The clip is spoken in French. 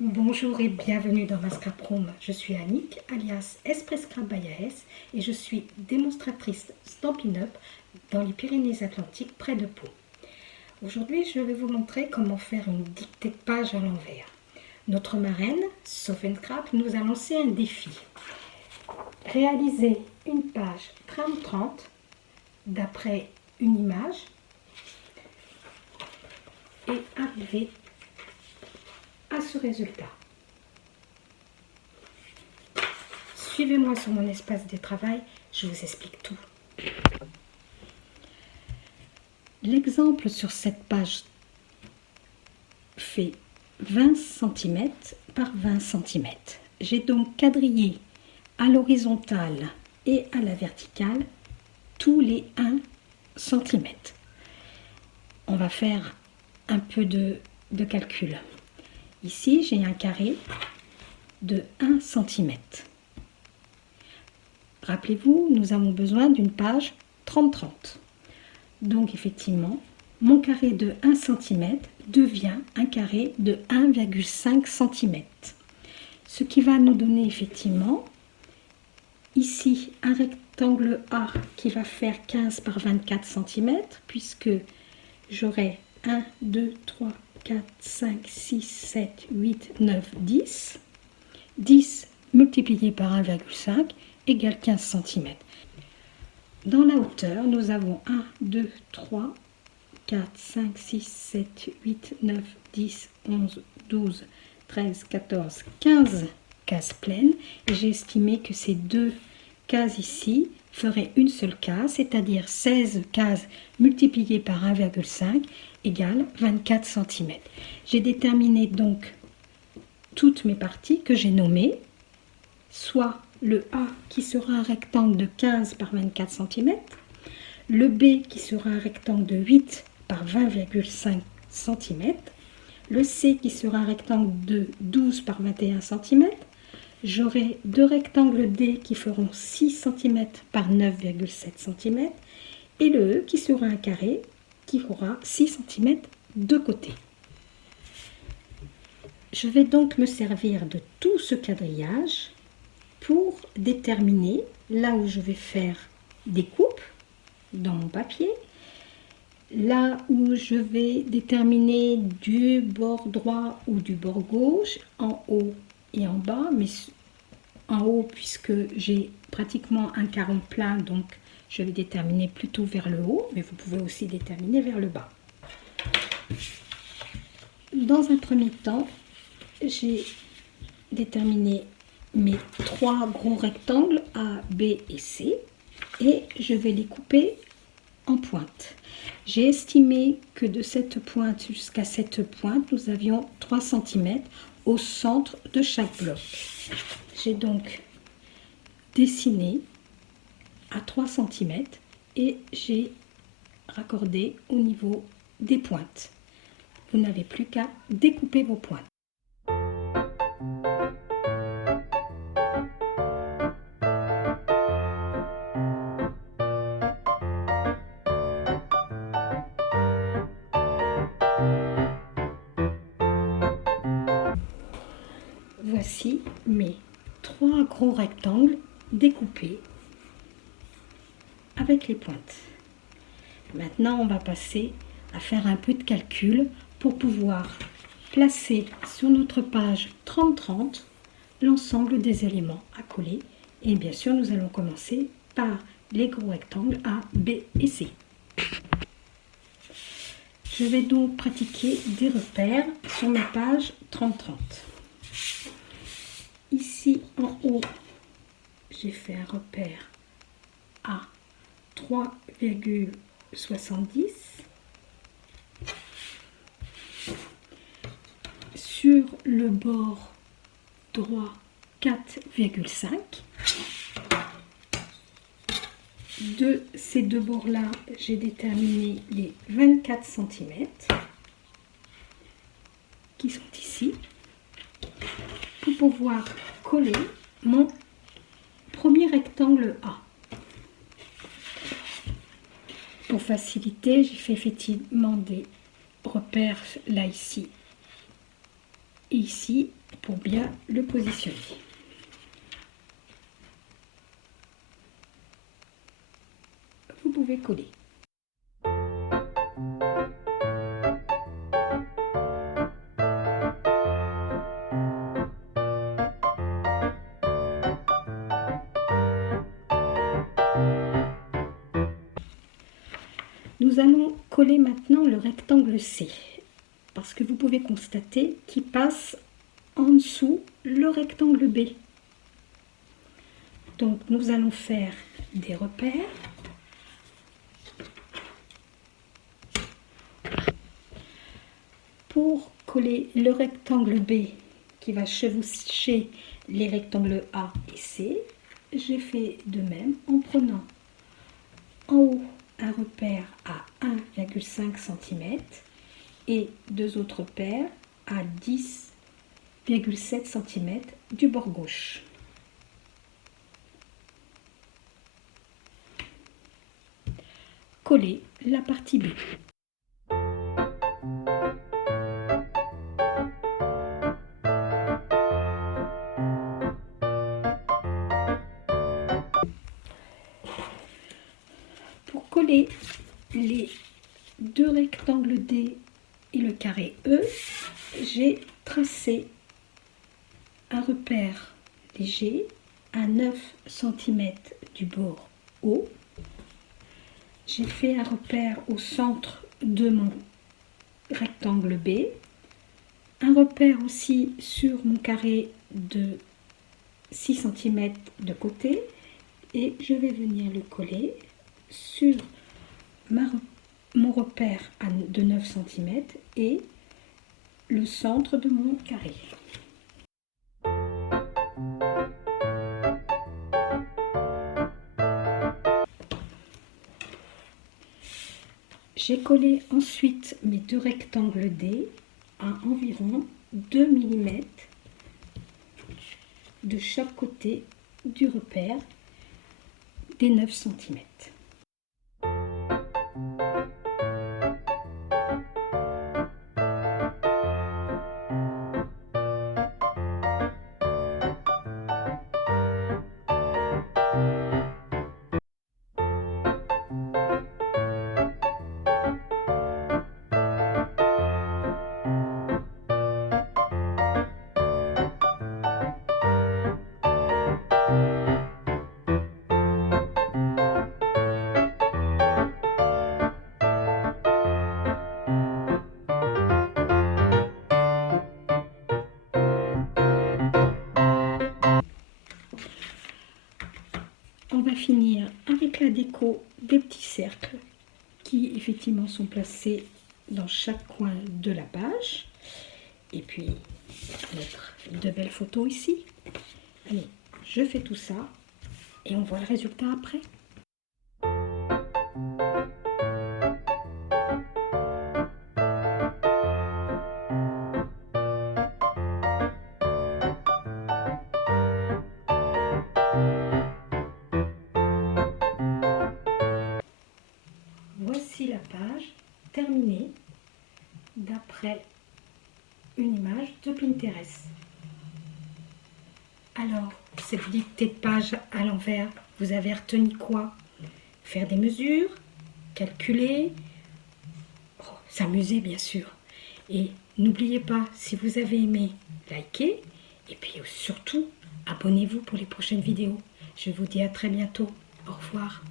Bonjour et bienvenue dans ma scrap room. Je suis Annick, alias Express Scrap by AS, et je suis démonstratrice Stampin' Up dans les Pyrénées-Atlantiques près de Pau. Aujourd'hui, je vais vous montrer comment faire une dictée de page à l'envers. Notre marraine, Soft & Scrap, nous a lancé un défi. Réaliser une page 30-30 d'après une image et arriver à ce résultat. Suivez-moi sur mon espace de travail, je vous explique tout. L'exemple sur cette page fait 20 cm par 20 cm. J'ai donc quadrillé à l'horizontale et à la verticale tous les 1 cm. On va faire un peu de calcul. Ici, j'ai un carré de 1 cm. Rappelez-vous, nous avons besoin d'une page 30-30. Donc, effectivement, mon carré de 1 cm devient un carré de 1,5 cm. Ce qui va nous donner effectivement ici un rectangle A qui va faire 15 par 24 cm, puisque j'aurai 1, 2, 3, 4, 5, 6, 7, 8, 9, 10. 10 multiplié par 1,5 égale 15 cm. Dans la hauteur, nous avons 1, 2, 3, 4, 5, 6, 7, 8, 9, 10, 11, 12, 13, 14, 15 cases pleines. Et j'ai estimé que ces deux cases ici feraient une seule case, c'est-à-dire 16 cases multipliées par 1,5 égale 24 cm. J'ai déterminé donc toutes mes parties que j'ai nommées, soit le A qui sera un rectangle de 15 par 24 cm, le B qui sera un rectangle de 8 par 20,5 cm, le C qui sera un rectangle de 12 par 21 cm, j'aurai deux rectangles D qui feront 6 cm par 9,7 cm, et le E qui sera un carré qui aura 6 cm de côté. Je vais donc me servir de tout ce quadrillage pour déterminer là où je vais faire des coupes dans mon papier, là où je vais déterminer du bord droit ou du bord gauche, en haut et en bas, mais en haut puisque j'ai pratiquement un caron plein, donc je vais déterminer plutôt vers le haut, mais vous pouvez aussi déterminer vers le bas. Dans un premier temps, j'ai déterminé mes trois gros rectangles A, B et C et je vais les couper en pointe. J'ai estimé que de cette pointe jusqu'à cette pointe, nous avions 3 cm au centre de chaque bloc. J'ai donc dessiné à 3 cm et j'ai raccordé au niveau des pointes. Vous n'avez plus qu'à découper vos pointes. Voici mes trois gros rectangles découpés avec les pointes. Maintenant, on va passer à faire un peu de calcul pour pouvoir placer sur notre page 30-30 l'ensemble des éléments à coller. Et bien sûr, nous allons commencer par les gros rectangles A, B et C. Je vais donc pratiquer des repères sur ma page 30-30. Ici en haut, j'ai fait un repère à 3,70. Sur le bord droit, 4,5. De ces deux bords-là, j'ai déterminé les 24 cm qui sont ici pour pouvoir coller mon premier rectangle A. Pour faciliter, j'ai fait effectivement des repères là, ici et ici pour bien le positionner. Vous pouvez coller. Nous allons coller maintenant le rectangle C, parce que vous pouvez constater qu'il passe en dessous le rectangle B. Donc nous allons faire des repères. Pour coller le rectangle B qui va chevaucher les rectangles A et C, j'ai fait de même en prenant en haut un repère à 1,5 cm et deux autres repères à 10,7 cm du bord gauche. Coller la partie B. Pour coller les deux rectangles D et le carré E, j'ai tracé un repère léger à 9 cm du bord haut. J'ai fait un repère au centre de mon rectangle B, un repère aussi sur mon carré de 6 cm de côté et je vais venir le coller sur mon repère de 9 cm et le centre de mon carré. J'ai collé ensuite mes deux rectangles D à environ 2 mm de chaque côté du repère des 9 cm. On va finir avec la déco des petits cercles qui effectivement sont placés dans chaque coin de la page. Et puis mettre de belles photos ici. Allez, je fais tout ça et on voit le résultat après. Voici la page terminée d'après une image de Pinterest. Alors, cette dictée de page à l'envers, vous avez retenu quoi? Faire des mesures, calculer, s'amuser bien sûr. Et n'oubliez pas, si vous avez aimé, likez. Et puis surtout, abonnez-vous pour les prochaines vidéos. Je vous dis à très bientôt. Au revoir.